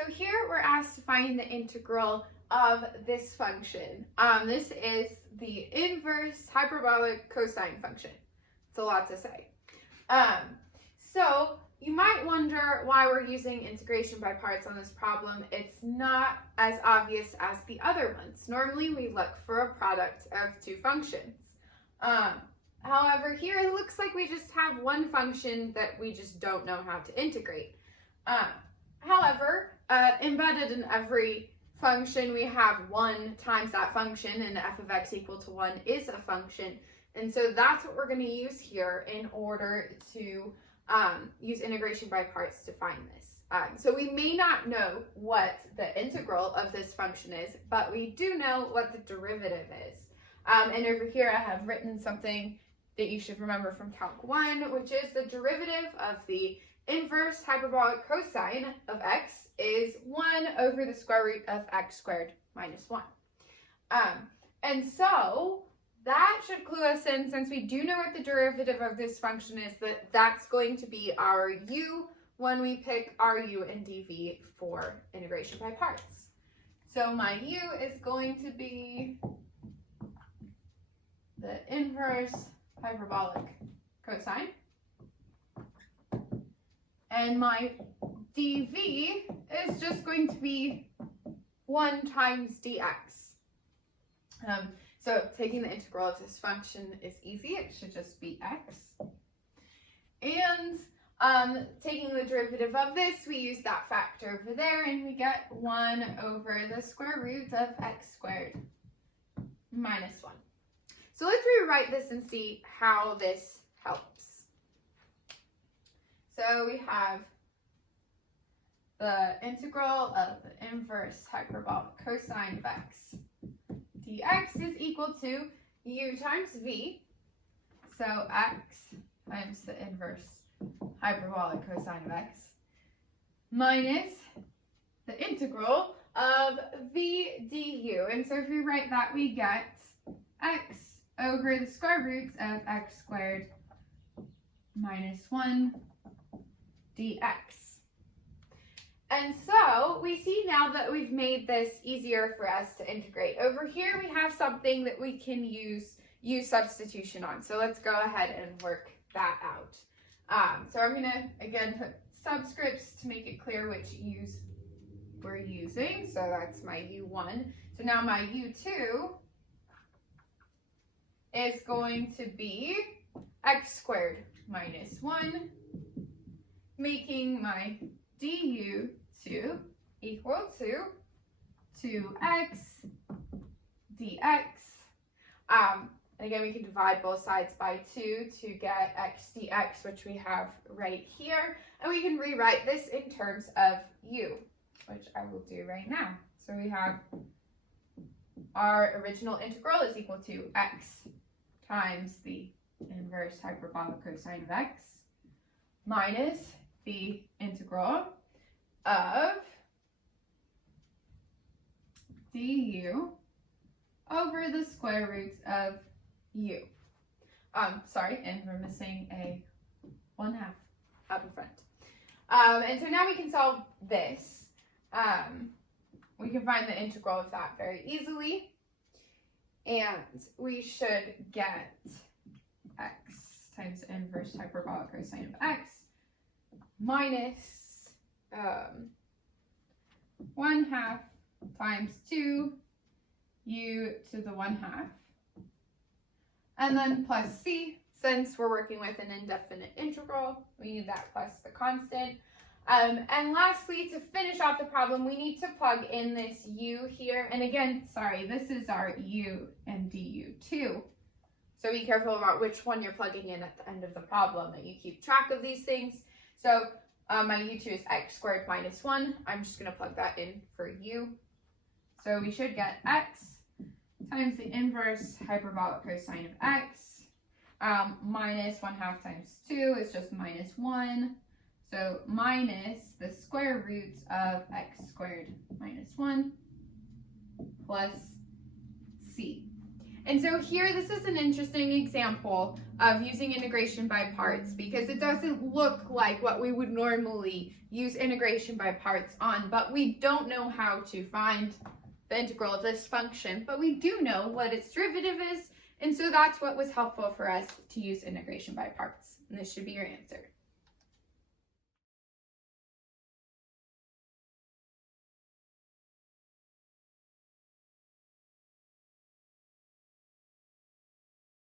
So here we're asked to find the integral of this function. This is the inverse hyperbolic cosine function. It's a lot to say. So you might wonder why we're using integration by parts on this problem. It's not as obvious as the other ones. Normally we look for a product of two functions. However, here it looks like we just have one function that we just don't know how to integrate. However, embedded in every function, we have 1 times that function, and f of x equal to 1 is a function. And so that's what we're going to use here in order to use integration by parts to find this. So we may not know what the integral of this function is, but we do know what the derivative is. And over here I have written something that you should remember from Calc 1, which is the derivative of the inverse hyperbolic cosine of x is 1 over the square root of x squared minus 1. And so that should clue us in, since we do know what the derivative of this function is, that that's going to be our u when we pick our u and dv for integration by parts. So my u is going to be the inverse hyperbolic cosine, and my dv is just going to be 1 times dx. So taking the integral of this function is easy. It should just be x. And taking the derivative of this, we use that factor over there, and we get 1 over the square root of x squared minus 1. So let's rewrite this and see how this helps. So we have the integral of the inverse hyperbolic cosine of x dx is equal to u times v. So x times the inverse hyperbolic cosine of x minus the integral of v du. And so if we write that, we get x over the square root of x squared minus 1 dx. And so we see now that we've made this easier for us to integrate. Over here we have something that we can use substitution on. So let's go ahead and work that out. So I'm going to again put subscripts to make it clear which u's we're using. So that's my u1. So now my u2 is going to be x squared minus 1, making my du2 equal to 2x dx. And again, we can divide both sides by 2 to get x dx, which we have right here. And we can rewrite this in terms of u, which I will do right now. So we have our original integral is equal to x times the inverse hyperbolic cosine of x minus the integral of du over the square root of u. Sorry, and we're missing a 1/2 up in front. And so now we can solve this. We can find the integral of that very easily. And we should get x times the inverse hyperbolic cosine of x minus 1/2 times 2 u to the 1/2. And then plus c, since we're working with an indefinite integral, we need that plus the constant. And lastly, to finish off the problem, we need to plug in this u here. And again, sorry, this is our u and du2. So be careful about which one you're plugging in at the end of the problem, that you keep track of these things. So my u2 is x squared minus 1. I'm just going to plug that in for u. So we should get x times the inverse hyperbolic cosine of x minus 1/2 times 2 is just minus 1. So minus the square root of x squared minus 1 plus c. And so here, this is an interesting example of using integration by parts because it doesn't look like what we would normally use integration by parts on, but we don't know how to find the integral of this function, but we do know what its derivative is, and so that's what was helpful for us to use integration by parts, and this should be your answer.